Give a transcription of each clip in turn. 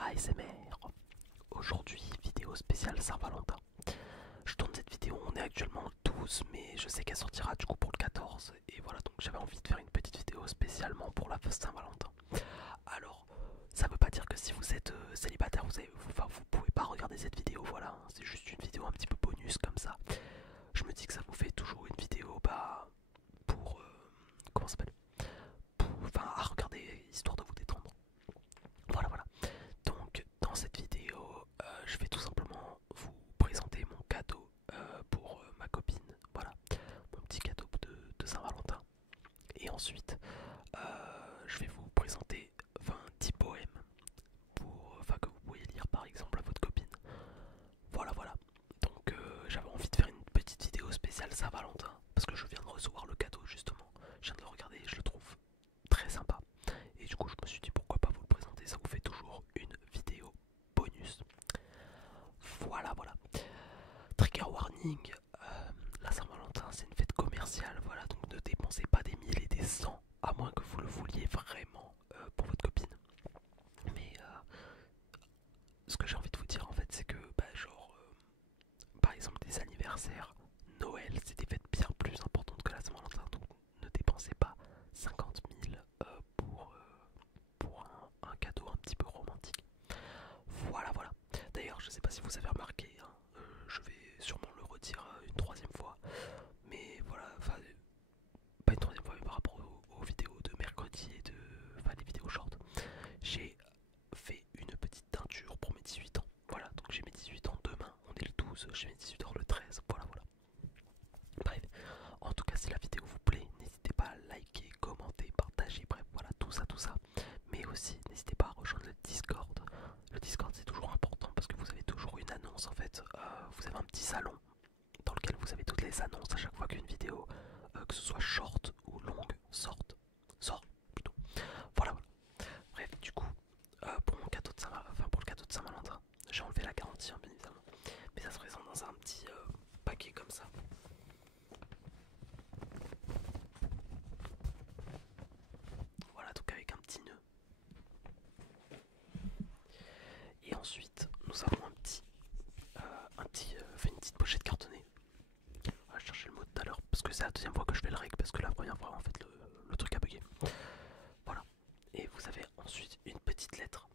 ASMR. Aujourd'hui, vidéo spéciale Saint-Valentin. Je tourne cette vidéo, on est actuellement le 12, mais je sais qu'elle sortira du coup pour le 14. Et voilà, donc j'avais envie de faire une petite vidéo spécialement pour la Saint-Valentin. Alors, ça veut pas dire que si vous êtes célibataire, vous pouvez pas regarder cette vidéo, voilà. C'est juste une vidéo un petit peu bonus comme ça. Je me dis que ça vous fait toujours une vidéo, pour... comment ça s'appelle, enfin, à regarder, histoire de vous détendre. Voilà, voilà. Donc dans cette vidéo, je vais tout simplement vous présenter mon cadeau pour ma copine. Voilà, mon petit cadeau de Saint-Valentin. Et ensuite, je vais vous présenter 10 poèmes que vous pouvez lire par exemple à votre copine. Voilà, voilà. Donc j'avais envie de faire une petite vidéo spéciale Saint-Valentin parce que je viens de recevoir le cadeau justement. Je viens de le regarder et je le trouve très sympa. Et du coup, je me suis dit pourquoi pas vous le présenter, ça vous fait toujours une vidéo bonus. Voilà, voilà. Trigger warning, la Saint-Valentin c'est une fête commerciale, voilà, donc ne dépensez pas des milliers et des cents, à moins que vous le vouliez vraiment pour votre copine. Mais ce que j'ai envie de vous dire en fait, c'est que, par exemple, des anniversaires, Noël, c'est des fêtes bien plus importantes que la Saint-Valentin, donc ne dépensez pas 50 000 pour un cadeau un petit peu romantique. Voilà, voilà. D'ailleurs, je sais pas si vous avez remarqué, hein, je vais sûrement le redire une troisième fois, mais voilà, enfin, pas une troisième fois, mais par rapport aux vidéos de mercredi et enfin, les vidéos short, j'ai fait une petite teinture pour mes 18 ans. Voilà, donc j'ai mes 18 ans demain, on est le 12, j'ai mes 18 ans le 13, voilà, voilà. Bref, en tout cas, si la vidéo vous plaît, n'hésitez pas à liker, commenter, partager, bref, voilà, tout ça, tout ça. Mais aussi, n'hésitez pas à rejoindre le Discord. Le Discord, c'est toujours important parce que vous avez toujours une annonce en fait. Vous avez un petit salon dans lequel vous avez toutes les annonces à chaque fois qu'une vidéo, que ce soit short ou longue, sort plutôt. Voilà, voilà. Bref, du coup, pour mon cadeau de pour le cadeau de Saint-Valentin, j'ai enlevé la garantie, hein, bien évidemment. Mais ça se présente dans un petit paquet comme ça. Voilà, donc avec un petit nœud. Et ensuite, nous avons une petite pochette cartonnée. On va chercher le mot tout à l'heure parce que c'est la deuxième fois que je fais le rec parce que la première fois en fait le truc a bugué. Voilà. Et vous avez ensuite une petite lettre.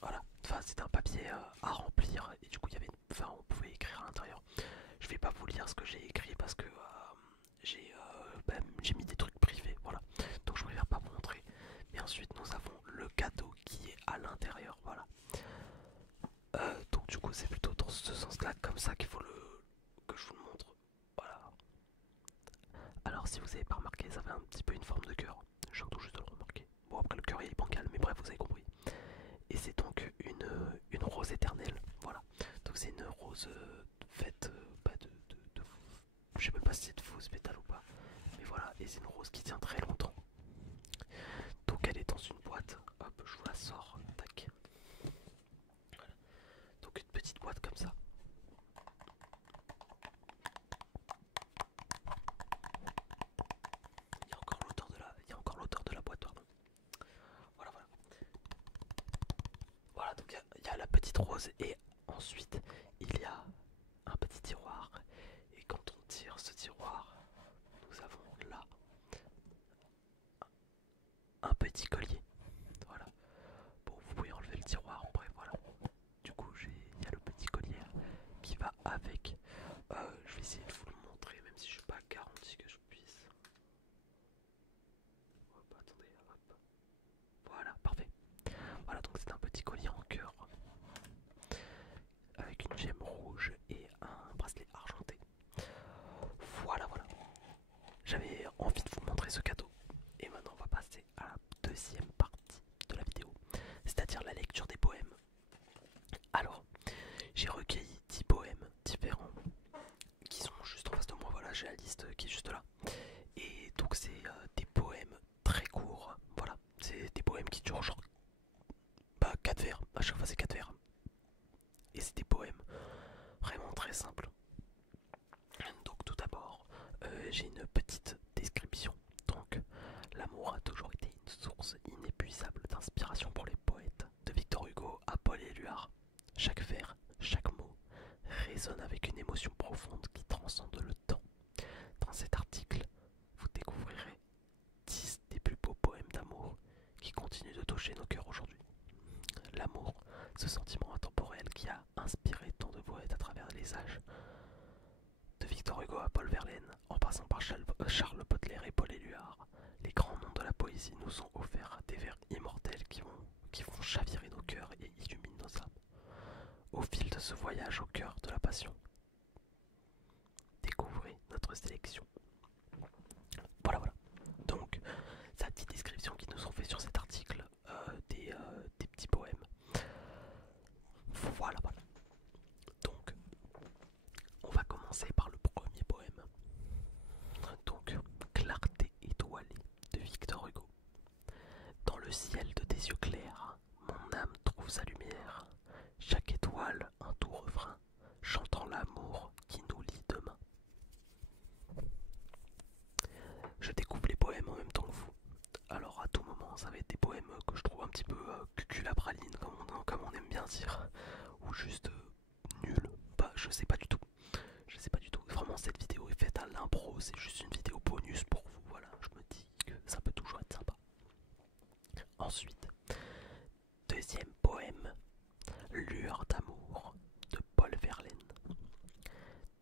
Voilà. Enfin, c'est un papier à remplir et du coup il y avait on pouvait écrire à l'intérieur. Je vais pas vous lire ce que j'ai écrit parce que j'ai mis des trucs privés. Voilà. Donc je préfère pas vous montrer. Mais ensuite nous avons le cadeau qui est à l'intérieur. Voilà. Donc du coup c'est plutôt dans ce sens-là comme ça qu'il faut que je vous le montre. Voilà. Alors si vous avez pas remarqué, ça fait un petit peu une forme de cœur. Je viens tout juste de le remarquer. Bon après le cœur il est bancal, mais bref vous avez compris. Et c'est donc une rose éternelle. Voilà. Donc c'est une rose faite je sais même pas si c'est de fausses pétales ou pas. Mais voilà, et c'est une rose qui tient très longtemps. Donc elle est dans une boîte. Hop, je vous la sors. Tac. Voilà. Donc une petite boîte comme ça. Il y a encore l'auteur de la boîte, pardon. Voilà, voilà. Voilà, donc il y a la petite rose et ensuite il y a un petit tiroir. Et quand on tire ce tiroir, nous avons là un petit collier. Voilà. Bon, vous pouvez enlever le tiroir, bref, voilà. Du coup, il y a le petit collier qui va avec. Je vais essayer de vous le montrer, même si je suis pas garanti que je puisse. Hop, attendez, hop. Voilà, parfait. Voilà, donc c'est un petit collier en cœur avec une gemme rouge et un bracelet argenté. Voilà, voilà. J'avais envie de vous montrer ce cadeau. Et maintenant, on va passer à la deuxième partie de la vidéo, c'est-à-dire la lecture des poèmes. Alors, j'ai recueilli 10 poèmes différents qui sont juste en face de moi. Voilà, j'ai la liste qui est juste là. Et donc, c'est des poèmes très courts. Voilà, c'est des poèmes qui durent genre 4 vers. À chaque fois, c'est 4 vers. Et c'est des poèmes vraiment très simples. Donc, tout d'abord, j'ai une petite description. Donc, l'amour a toujours été une source inépuisable d'inspiration pour les poètes, de Victor Hugo à résonne avec une émotion profonde qui transcende le temps. Dans cet article, vous découvrirez 10 des plus beaux poèmes d'amour qui continuent de toucher nos cœurs aujourd'hui. L'amour, ce sentiment intemporel qui a inspiré tant de poètes à travers les âges, de Victor Hugo à Paul Verlaine, en passant par Charles Baudelaire et Paul Éluard, les grands noms de la poésie nous ont offert des vers immortels qui font chavirer nos cœurs et illuminent nos âmes. Au fil de ce voyage au cœur de la passion, découvrez notre sélection. Voilà. Donc, c'est la petite description qu'ils nous ont fait sur cet article des petits poèmes. Voilà. Donc, on va commencer par le premier poème. Donc, Clarté étoilée de Victor Hugo. Dans le ciel de tes yeux clairs, mon âme trouve sa lumière. Chaque étoile un doux refrain, chantant l'amour qui nous lie demain. Je découvre les poèmes en même temps que vous. Alors à tout moment, ça va être des poèmes que je trouve un petit peu cuculapraline, comme on aime bien dire, ou juste nul. Bah, je sais pas du tout. Vraiment, cette vidéo est faite à l'impro, c'est juste une vidéo bonus pour vous. Voilà, je me dis que ça peut toujours être sympa. Ensuite, deuxième poème, Lueur d'amour de Paul Verlaine.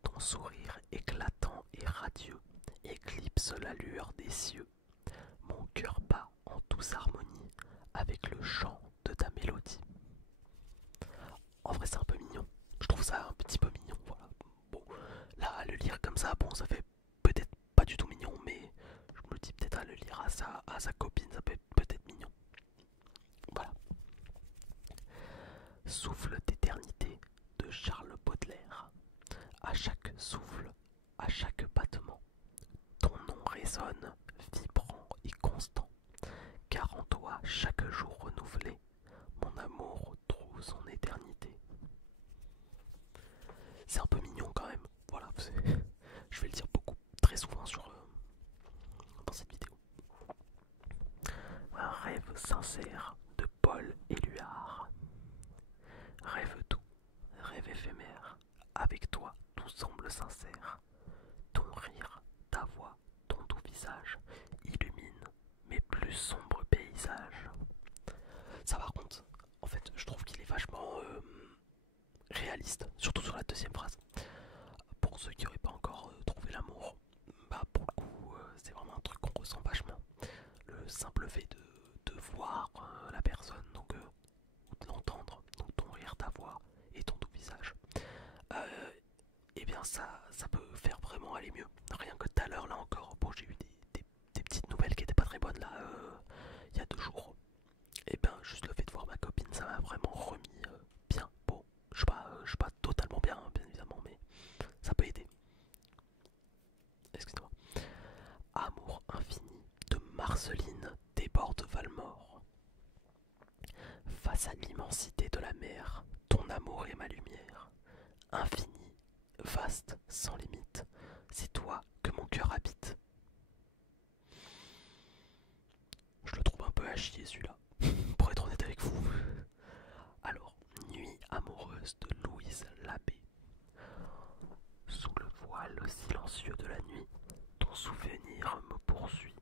Ton sourire éclatant et radieux éclipse la lueur des cieux. Mon cœur bat en douce harmonie avec le chant de ta mélodie. En vrai, c'est un peu mignon. Je trouve ça un petit peu mignon. Voilà. Bon, là, à le lire comme ça, bon, ça fait peut-être pas du tout mignon, mais je me dis peut-être à le lire à sa copine, ça peut être peut-être mignon. Voilà. Souffle d'éternité de Charles Baudelaire. À chaque souffle, à chaque battement, ton nom résonne, vibrant et constant. Car en toi, chaque jour renouvelé, mon amour trouve son éternité. C'est un peu mignon quand même. Voilà, je vais le dire très souvent dans cette vidéo. Un rêve sincère de Paul Éluard. Rêve doux, rêve éphémère, avec toi tout semble sincère. Ton rire, ta voix, ton doux visage illumine mes plus sombres paysages. Ça par contre, en fait, je trouve qu'il est vachement réaliste, surtout sur la deuxième phrase. Pour ceux qui n'auraient pas encore trouvé l'amour, bah pour le coup, c'est vraiment un truc qu'on ressent vachement. Le simple fait de voir la personne, donc ou de l'entendre, donc ton rire, ta voix et ton doux visage, et bien ça peut faire vraiment aller mieux. Rien que tout à l'heure, là encore, bon, j'ai eu des petites nouvelles qui étaient pas très bonnes là, il y a 2 jours. Et bien juste le fait de voir ma copine, ça m'a vraiment remis bien. Bon, je suis pas totalement bien, hein, bien évidemment, mais ça peut aider. Excusez-moi. Amour infini de Marceline déborde Valmore. Face à l'immensité de la mer, ton amour est ma lumière. Infini, vaste, sans limite, c'est toi que mon cœur habite. Je le trouve un peu à chier celui-là, pour être honnête avec vous. Alors, Nuit amoureuse de Louise Labbé. Sous le voile silencieux de la nuit, ton souvenir me poursuit.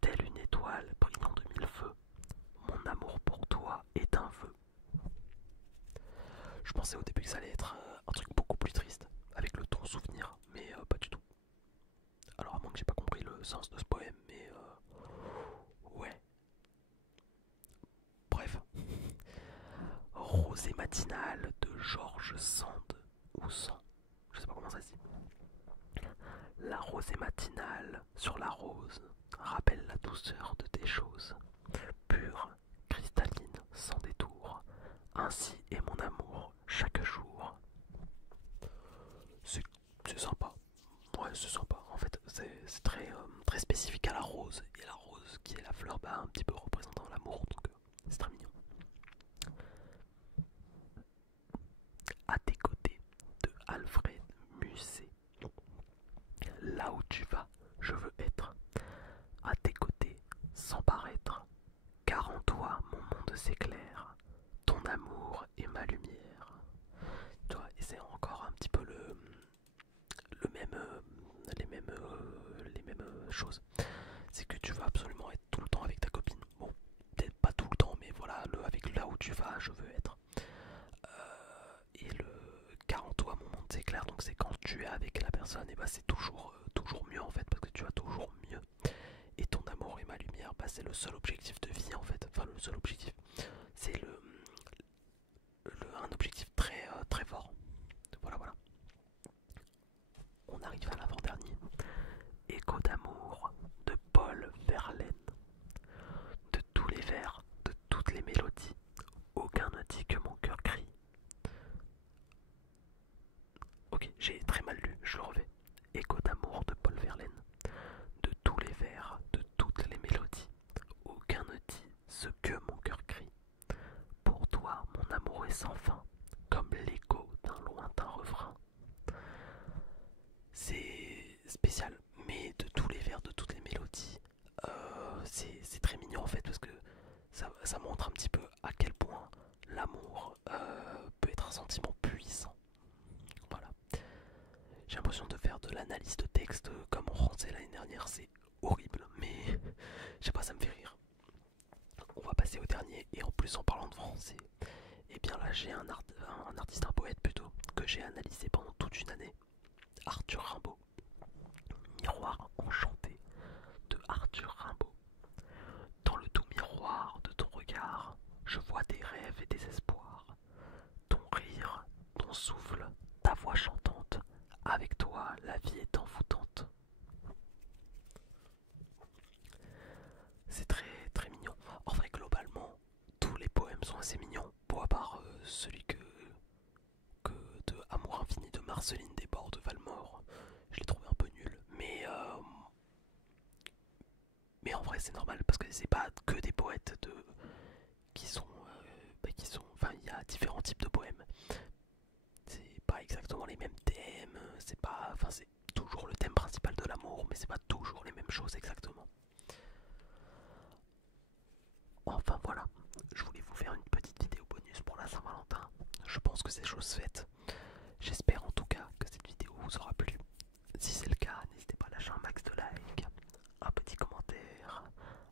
Telle une étoile brillant de 1000 feux, mon amour pour toi est un vœu. Je pensais au début que ça allait être un truc beaucoup plus triste, avec le ton souvenir, mais pas du tout. Alors à moins que j'ai pas compris le sens de ce poème, mais ouais. Bref. Rosée matinale de Georges Sand, ou Sand, je sais pas comment ça se dit. La rosée matinale sur la rose rappelle la douceur de tes choses, pure, cristalline, sans détour. Ainsi est mon amour chaque jour. C'est sympa. Ouais, c'est sympa. En fait, c'est très spécifique à la rose. Et la rose, qui est la fleur, bah, un petit peu représentant l'amour, donc c'est très mignon. À tes côtés de Alfred Musset. Là où tu vas, je veux être. À tes côtés, sans paraître. Car en toi, mon monde s'éclaire. Ton amour est ma lumière. Tu vois, et c'est encore les mêmes choses. C'est que tu vas absolument être tout le temps avec ta copine. Bon, peut-être pas tout le temps, mais voilà, avec là où tu vas, je veux être. Et le car en toi, mon monde s'éclaire, donc c'est quand tu es avec la personne, et bah c'est toujours mieux en fait, parce que tu vas toujours mieux. Et ton amour et ma lumière, bah c'est le seul objectif de vie en fait. Enfin, le seul objectif, c'est un objectif très fort. Voilà, voilà. On arrive à l'avant-dernier. Écho d'amour de Paul Verlaine. De tous les vers, de toutes les mélodies, aucun ne dit que mon cœur crie. Ok, j'ai très mal lu, je le refais. Écho d'amour de Paul Verlaine. De tous les vers, de toutes les mélodies, aucun ne dit ce que mon cœur crie. Pour toi, mon amour est sans fin, comme l'écho d'un lointain refrain. C'est spécial, mais de tous les vers, de toutes les mélodies, c'est très mignon en fait, parce que ça montre un petit peu à quel point l'amour peut être un sentiment puissant. Voilà. J'ai l'impression de faire de l'analyse de texte comme en français l'année dernière, c'est horrible, mais je sais pas, ça me fait rire. On va passer au dernier, et en plus en parlant de français, et bien là j'ai un artiste, un poète plutôt, que j'ai analysé pendant toute une année, Arthur Rimbaud. Miroir enchanté de Arthur Rimbaud. Dans le doux miroir de ton regard, je vois des rêves et des espoirs. Ton rire, ton souffle, ta voix chantante, avec toi la vie est envoûtante. C'est très mignon. En vrai, globalement, tous les poèmes sont assez mignons, pour à part celui que de Amour infini de Marceline Desbordes de Valmore. Je l'ai trouvé un peu nul, mais en vrai c'est normal parce que c'est pas que des poètes enfin il y a différents types de poèmes. C'est pas exactement les mêmes thèmes, c'est pas, enfin c'est toujours le thème principal de l'amour, mais c'est pas toujours les mêmes choses exactement. Enfin voilà, je voulais vous faire une petite vidéo bonus pour la Saint-Valentin. Je pense que c'est chose faite. J'espère en tout cas que cette vidéo vous aura plu. Si c'est le cas, n'hésitez pas à lâcher un max de likes, un petit commentaire,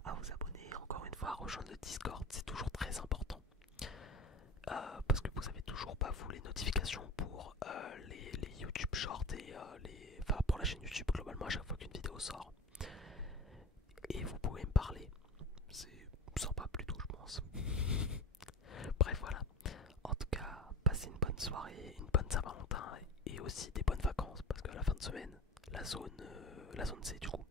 à vous abonner, encore une fois à rejoindre le Discord, c'est toujours très important. Parce que vous avez toujours pas vous les notifications pour les YouTube Shorts et enfin pour la chaîne YouTube globalement à chaque fois qu'une vidéo sort. Et vous pouvez me parler, c'est sympa plutôt je pense. Bref voilà, en tout cas passez une bonne soirée, une bonne Saint-Valentin et aussi des bonnes vacances parce qu'à la fin de semaine la zone C du coup